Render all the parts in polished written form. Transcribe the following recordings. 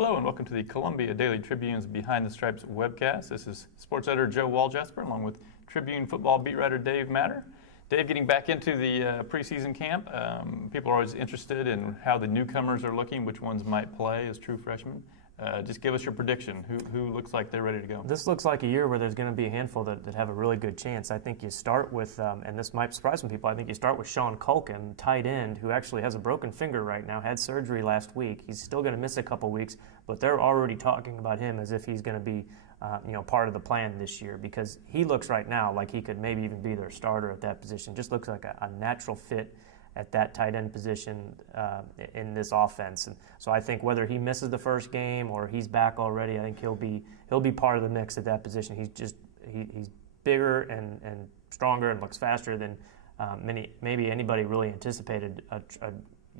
Hello and welcome to the Columbia Daily Tribune's Behind the Stripes webcast. This is sports editor Joe Walljasper along with Tribune football beat writer Dave Matter. Dave, getting back into the preseason camp, people are always interested in how the newcomers are looking, which ones might play as true freshmen. Just give us your prediction. Who looks like they're ready to go? This looks like a year where there's going to be a handful that have a really good chance. I think you start with, and this might surprise some people, I think you start with Sean Culkin, tight end, who actually has a broken finger right now, had surgery last week. He's still going to miss a couple weeks, but they're already talking about him as if he's going to be part of the plan this year, because he looks right now like he could maybe even be their starter at that position. Just looks like a natural fit at that tight end position in this offense. And so I think whether he misses the first game or he's back already, I think he'll be part of the mix at that position. He's bigger and stronger and looks faster than maybe anybody really anticipated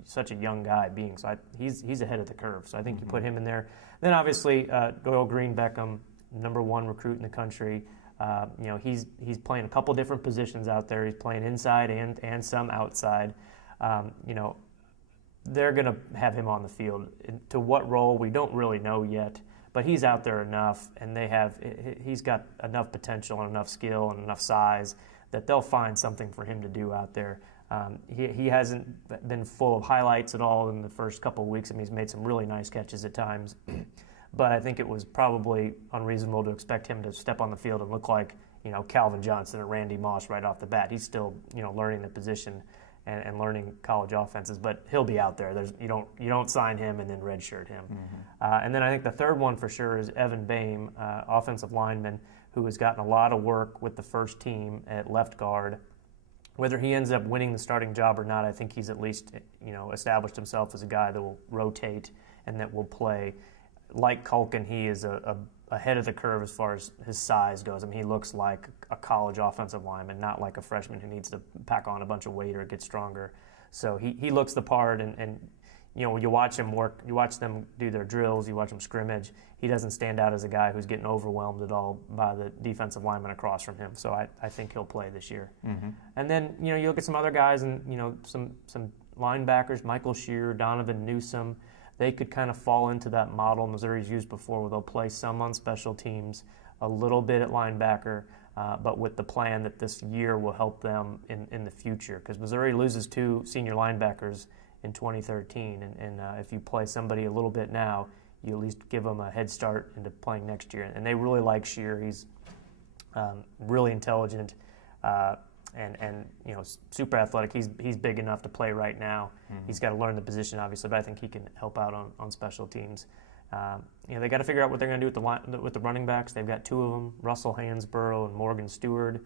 such a young guy being. So he's ahead of the curve. So I think you put him in there. Then obviously Doyle Green Beckham, number one recruit in the country. He's playing a couple different positions out there. He's playing inside and some outside. They're going to have him on the field. To what role, we don't really know yet, but he's out there enough, and he's got enough potential and enough skill and enough size that they'll find something for him to do out there. He hasn't been full of highlights at all in the first couple of weeks. I mean, he's made some really nice catches at times. But I think it was probably unreasonable to expect him to step on the field and look like, Calvin Johnson or Randy Moss right off the bat. He's still, learning the position and learning college offenses, but he'll be out there. You don't sign him and then redshirt him. Mm-hmm. And then I think the third one for sure is Evan Boehm, offensive lineman, who has gotten a lot of work with the first team at left guard. Whether he ends up winning the starting job or not, I think he's at least, established himself as a guy that will rotate and that will play. Like Culkin, he is ahead of the curve as far as his size goes. I mean, he looks like a college offensive lineman, not like a freshman who needs to pack on a bunch of weight or get stronger. So he looks the part, and when you watch him work, you watch them do their drills, you watch them scrimmage, he doesn't stand out as a guy who's getting overwhelmed at all by the defensive lineman across from him. So I think he'll play this year. Mm-hmm. And then, you look at some other guys and, some linebackers, Michael Shear, Donovan Newsom. They could kind of fall into that model Missouri's used before, where they'll play some on special teams, a little bit at linebacker, but with the plan that this year will help them in the future. Because Missouri loses 2 senior linebackers in 2013, and if you play somebody a little bit now, you at least give them a head start into playing next year. And they really like Shear. He's really intelligent. And super athletic. He's big enough to play right now. Mm-hmm. He's got to learn the position, obviously, but I think he can help out on special teams. They got to figure out what they're going to do with the running backs. They've got 2 of them, Russell Hansborough and Morgan Stewart.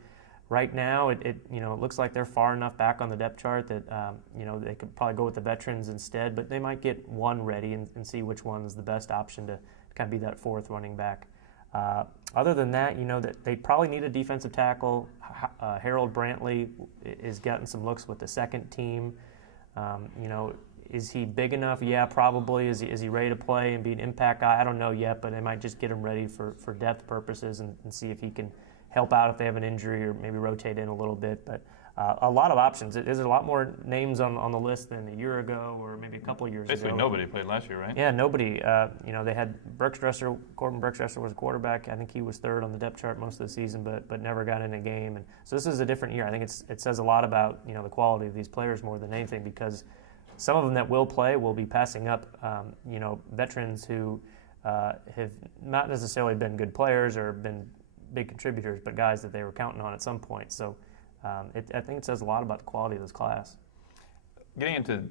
Right now, it looks like they're far enough back on the depth chart that they could probably go with the veterans instead, but they might get one ready and see which one is the best option to kind of be that 4th running back. Other than that, that they probably need a defensive tackle. Harold Brantley has gotten some looks with the second team. Is he big enough? Yeah, probably. Is he ready to play and be an impact guy? I don't know yet, but they might just get him ready for depth purposes and see if he can help out if they have an injury or maybe rotate in a little bit. But a lot of options. There's a lot more names on the list than a year ago or maybe a couple of years ago. Basically nobody played last year, right? Yeah, nobody. They had Corbin Bergstresser was a quarterback. I think he was 3rd on the depth chart most of the season, but never got in a game. And so this is a different year. I think it says a lot about the quality of these players more than anything, because some of them that will play will be passing up veterans who have not necessarily been good players or been big contributors, but guys that they were counting on at some point. So I think it says a lot about the quality of this class. Getting into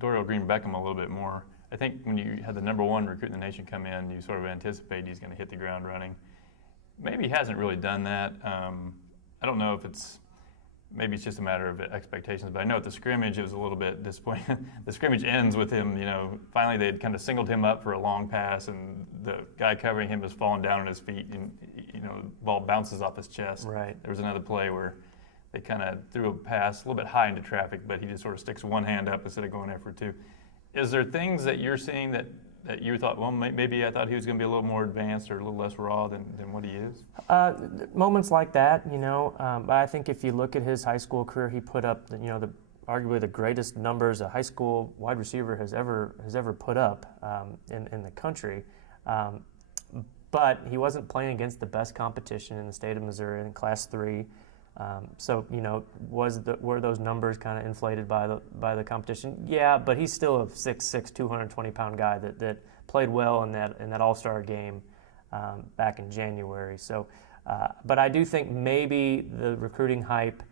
Doyle Green Beckham a little bit more, I think when you had the number 1 recruit in the nation come in, you sort of anticipate he's going to hit the ground running. Maybe he hasn't really done that. I don't know if maybe it's just a matter of expectations, but I know at the scrimmage it was a little bit disappointing. The scrimmage ends with him, finally they'd kind of singled him up for a long pass, and the guy covering him has fallen down on his feet, and the ball bounces off his chest. Right. There was another play where they kind of threw a pass a little bit high into traffic, but he just sort of sticks one hand up instead of going there for 2. Is there things that you're seeing that you thought, well, maybe I thought he was going to be a little more advanced or a little less raw than what he is? Moments like that, but I think if you look at his high school career, he put up the arguably the greatest numbers a high school wide receiver has ever put up in the country. But he wasn't playing against the best competition in the state of Missouri in Class 3. So, were those numbers kind of inflated by the competition? Yeah, but he's still a 6'6", 220-pound guy that played well in that All-Star game back in January. So, but I do think maybe the recruiting hype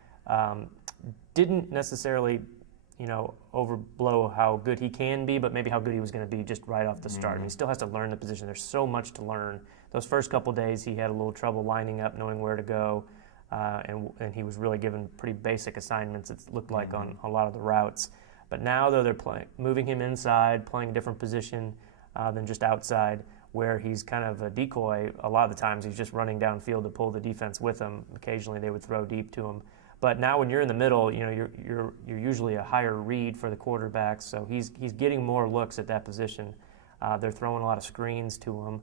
didn't necessarily, overblow how good he can be, but maybe how good he was going to be just right off the start. And he still has to learn the position. There's so much to learn. Those first couple days, he had a little trouble lining up, knowing where to go. And he was really given pretty basic assignments, it looked like, on a lot of the routes. But now, though, they're moving him inside, playing a different position than just outside, where he's kind of a decoy. A lot of the times he's just running downfield to pull the defense with him. Occasionally they would throw deep to him. But now when you're in the middle, you're usually a higher read for the quarterback, so he's getting more looks at that position. They're throwing a lot of screens to him.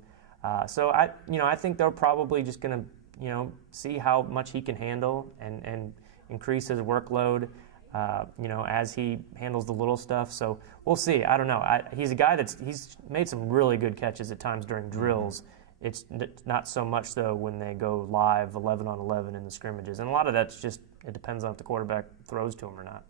So I think they're probably just going to see how much he can handle and increase his workload, as he handles the little stuff. So we'll see. I don't know. He's a guy he's made some really good catches at times during drills. It's not so much, though, when they go live 11 on 11 in the scrimmages. And a lot of that's just, it depends on if the quarterback throws to him or not.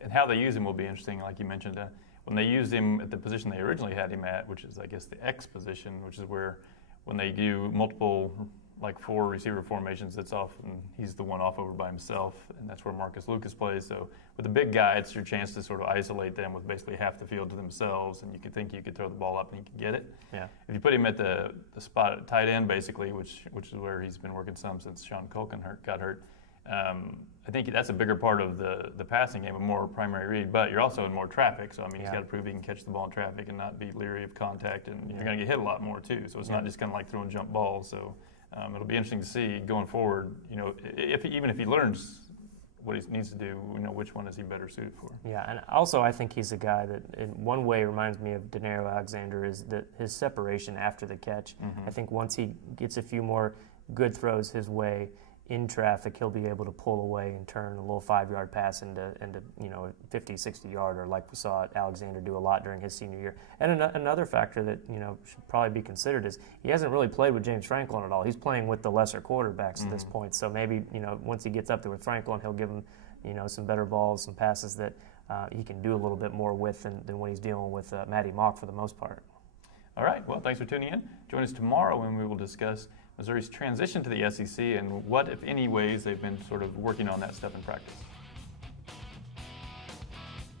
And how they use him will be interesting, like you mentioned. When they used him at the position they originally had him at, which is, I guess, the X position, which is where when they do multiple, like 4 receiver formations, it's off, and he's the one off over by himself, and that's where Marcus Lucas plays. So with a big guy, it's your chance to sort of isolate them with basically half the field to themselves, and you could think you could throw the ball up and he could get it. Yeah. If you put him at the spot at tight end, basically, which is where he's been working some since Sean Culkin got hurt, I think that's a bigger part of the passing game, a more primary read, but you're also in more traffic, so he's got to prove he can catch the ball in traffic and not be leery of contact, and you're going to get hit a lot more too, so it's not just kind of like throwing jump balls. So it'll be interesting to see going forward, even if he learns what he needs to do, which one is he better suited for. Yeah, and also I think he's a guy that in one way reminds me of Denario Alexander, is that his separation after the catch. I think once he gets a few more good throws his way in traffic, he'll be able to pull away and turn a little 5-yard pass into a 50, 60-yarder, like we saw Alexander do a lot during his senior year. And another factor that should probably be considered is he hasn't really played with James Franklin at all. He's playing with the lesser quarterbacks at this point. So maybe once he gets up there with Franklin, he'll give him some better balls, some passes that he can do a little bit more with than when he's dealing with Matty Mock for the most part. All right. Well, thanks for tuning in. Join us tomorrow when we will discuss Missouri's transition to the SEC and what, if any, ways they've been sort of working on that stuff in practice.